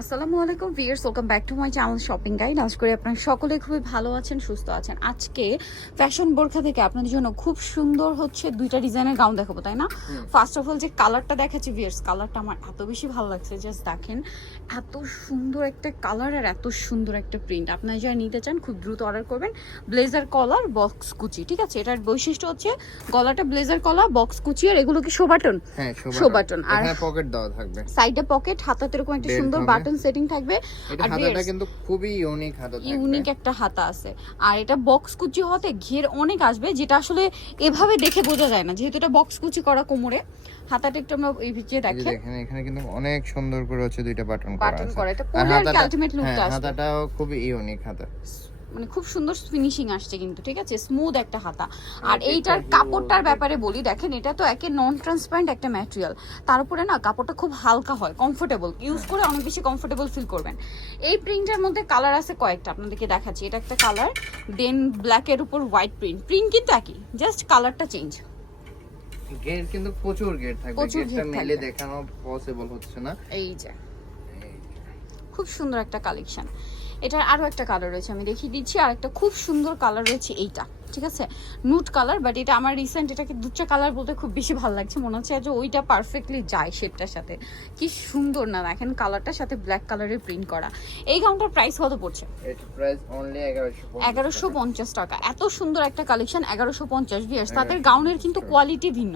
আসসালামু আলাইকুম viewers welcome back to my channel shopping guide আজ করি আপনারা সকলে খুবই ভালো আছেন সুস্থ আছেন। আজকে ফ্যাশন বোরখা থেকে আপনাদের জন্য খুব সুন্দর হচ্ছে দুইটা ডিজাইনের গাউন দেখাবো তাই না? ফার্স্ট অফ অল যে কালারটা দেখাচ্ছি ভিয়ার্স কালারটা আমার এত বেশি ভালো লাগছে জাস্ট দেখেন এত সুন্দর একটা কালার আর এত সুন্দর একটা প্রিন্ট আপনারা যারা নিতে চান খুব দ্রুত অর্ডার করবেন। ব্লেজার কলার বক্স কুচি ঠিক আছে? এটার বৈশিষ্ট্য হচ্ছে গলাটা ব্লেজার কলা বক্স কুচি আর এগুলো কি শোবাটন হ্যাঁ শো শো বাটন। আর- পকেট দেওয়া থাকবে। সাইডে পকেট হাতাতে এরকম একটা সুন্দর হবে। বাটন সেটিং থাকবে। আর হাতাটা কিন্তু খুবই ইউনিক হাতা ইউনিক একটা হাতা আছে। আর এটা বক্স কুচি হতে ঘের অনেক আসবে যেটা আসলে এভাবে দেখে বোঝা যায় না। যেহেতু এটা বক্স কুচি করা কোমরে হাতাটা একটু আমরা এই যে দেখেন দেখেন এখানে কিন্তু অনেক সুন্দর করে হচ্ছে দুইটা বাটন করা আছে। বাটন আছে করা এটা হাতাটা- আলটিমেট লুকটা আছে হাতাটাও খুবই ইউনিক হাতা। মানে খুব সুন্দর ফিনিশিং আসছে কিন্তু ঠিক আছে? স্মুথ একটা হাতা। আর এইটার কাপড়টার ব্যাপারে বলি দেখেন এটা তো একে নন ট্রান্সপারেন্ট একটা ম্যাটেরিয়াল তার উপরে না কাপড়টা খুব হালকা হয় কমফোর্টেবল ইউজ করে অনেক বেশি কমফোর্টেবল ফিল করবেন। এই প্রিন্টের মধ্যে কালার আছে কয়েকটা আপনাদেরকে দেখাচ্ছি। এটা একটা কালার দেন ব্ল্যাকের উপর হোয়াইট প্রিন্ট প্রিন্ট কিন্তু একই জাস্ট কালারটা চেঞ্জ গেট কিন্তু প্রচুর গেট থাকবে গেটটা মেলে দেখানো পসিবল হচ্ছে না। এই যে। খুব সুন্দর একটা কালেকশন এটার আরও একটা কালার রয়েছে, আমি দেখিয়ে দিচ্ছি। আর একটা খুব সুন্দর কালার রয়েছে এইটা। ঠিক আছে? নুট কালার বাট এটা আমার রিসেন্ট এটাকে দুটা কালার বলতে খুব বেশি ভালো লাগছে। মনে হচ্ছে যে ওইটা পারফেক্টলি যায় শেডটার সাথে। কি সুন্দর না দেখেন কালারটার সাথে ব্ল্যাক কালারের প্রিন্ট করা। এই গাউনটার প্রাইস কত পড়ছে? এটা প্রাইস অনলি 1150 এগারোশো পঞ্চাশ টাকা। এত সুন্দর একটা কালেকশন এগারোশো পঞ্চাশ ভিয়ার্স তাদের গাউনের কিন্তু কোয়ালিটি ভিন্ন।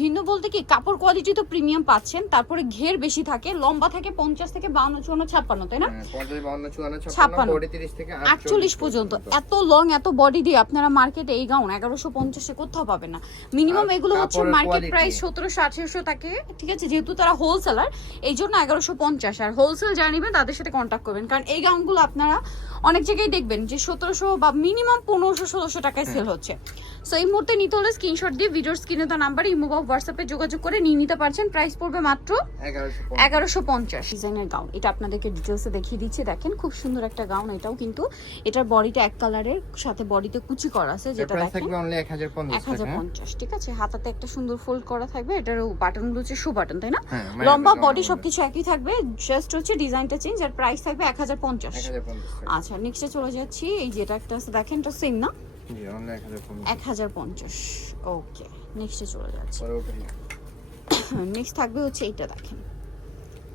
ভিন্ন বলতে কি কাপড় কোয়ালিটি তো প্রিমিয়াম পাচ্ছেন তারপরে ঘের বেশি থাকে লম্বা থাকে পঞ্চাশ থেকে বাউন্ন চুয়ান্ন ছাপ্পান্ন তাই না? হ্যাঁ 50 52 54 ছাপ্পান্ন। 56 বডি 30 থেকে আটচল্লিশ পর্যন্ত। এত লং এত বডি দিয়ে আপনারা মার্কেটে এই গাউন এগারোশো পঞ্চাশে কোথাও পাবে না। মিনিমাম এগুলো হচ্ছে মার্কেট প্রাইস সতেরোশো আঠেরোশো থাকে ঠিক আছে? যেহেতু তারা হোলসেলার এই জন্য এগারোশো পঞ্চাশ। আর হোলসেল যারা নেবেন তাদের সাথে কন্ট্যাক্ট করবেন। কারণ এই গাউনগুলো আপনারা অনেক জায়গায় দেখবেন যে সতেরোশো বা মিনিমাম পনেরোশো ষোলোশো টাকায় সেল হচ্ছে। সো এই মুহূর্তে নিতে হলে স্ক্রিনশট দিয়ে ভিডিওর স্ক্রিনে তার নাম্বার ইমো বা হোয়াটসঅ্যাপে যোগাযোগ করে নিয়ে নিতে পারছেন। প্রাইস পড়বে মাত্র 1150 এগারোশো পঞ্চাশ। ডিজাইনের গাউন এটা আপনাদেরকে ডিটেলসে দেখিয়ে দিচ্ছি। দেখেন খুব সুন্দর একটা গাউন এটাও কিন্তু এটার বডিটা এক কালারের সাথে বডিতে কুচি করা আছে যেটা প্রাইস দেখেন। থাকবে অনলি 1050 এক হাজার পঞ্চাশ ঠিক আছে? হাতাতে একটা সুন্দর ফোল্ড করা থাকবে। এটার বাটনগুলো হচ্ছে শু বাটন তাই না? হ্যাঁ, মানে লম্বা বডি সবকিছু একই থাকবে জাস্ট হচ্ছে ডিজাইনটা চেঞ্জ আর প্রাইস থাকবে এক হাজার পঞ্চাশ 1050 টাকা। আচ্ছা নেক্সটে চলে যাচ্ছি। এই যেটা একটা আছে দেখেন এটা সেম না? জি অনলি 1050 এক হাজার পঞ্চাশ। ওকে নেক্সটে চলে যাচ্ছি। নেক্সট থাকবে হচ্ছে এইটা দেখেন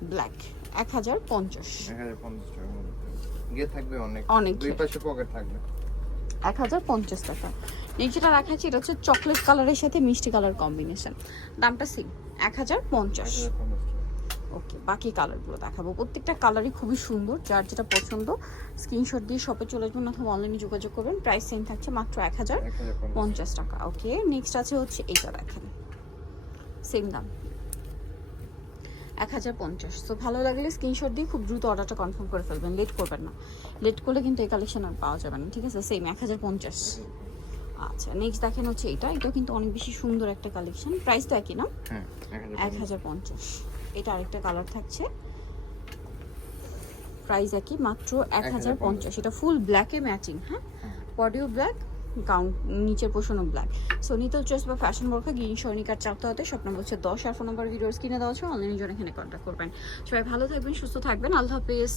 ব্ল্যাক এক হাজার পঞ্চাশ। 1050 টাকার মধ্যে। গিয়ে থাকবে অনেক। অনেক দুই পাশে পকেট থাকবে। এক হাজার পঞ্চাশ টাকা। এটা হচ্ছে চকলেট কালারের সাথে মিষ্টি কালার কম্বিনেশন দামটা সেম এক হাজার পঞ্চাশ। 1050 টাকা ওকে বাকি কালারগুলো দেখাবো। প্রত্যেকটা কালারই খুবই সুন্দর যার যেটা পছন্দ স্ক্রিনশট দিয়ে শপে চলে আসবেন অথবা অনলাইনে যোগাযোগ করবেন। প্রাইস সেম থাকছে মাত্র এক হাজার 1050 পঞ্চাশ টাকা ওকে নেক্সট আছে হচ্ছে এইটা দেখেন সেম দাম। এক হাজার পঞ্চাশ তো ভালো লাগলে স্ক্রিনশট দিয়ে খুব দ্রুত অর্ডারটা কনফার্ম করে ফেলবেন লেট করবেন না। লেট করলে কিন্তু এই কালেকশন আর পাওয়া যাবে না ঠিক আছে? সেম এক হাজার পঞ্চাশ। আচ্ছা নেক্সট দেখেন হচ্ছে এটা এটাও কিন্তু অনেক বেশি সুন্দর একটা কালেকশন প্রাইস তো একই না? হ্যাঁ এক হাজার পঞ্চাশ। এটা আরেকটা কালার থাকছে। প্রাইস একই মাত্র এক হাজার পঞ্চাশ। এটা ফুল ব্ল্যাকে ম্যাচিং হ্যাঁ? বডিও ব্ল্যাক গাউন নিচের পোষণও ব্ল্যাক সো নিতল চয়েস বা ফ্যাশন বর্কা গ্রিন সৈনিকার চাপতে হতে স্বপ্ন বলছে দশ। আর ফোন নাম্বার ভিডিওস কিনে দেওয়া আছে অনলাইনের জন্য এখানে কন্ট্যাক্ট করবেন। সবাই ভালো থাকবেন সুস্থ থাকবেন। আল্লাহ হাফিজ।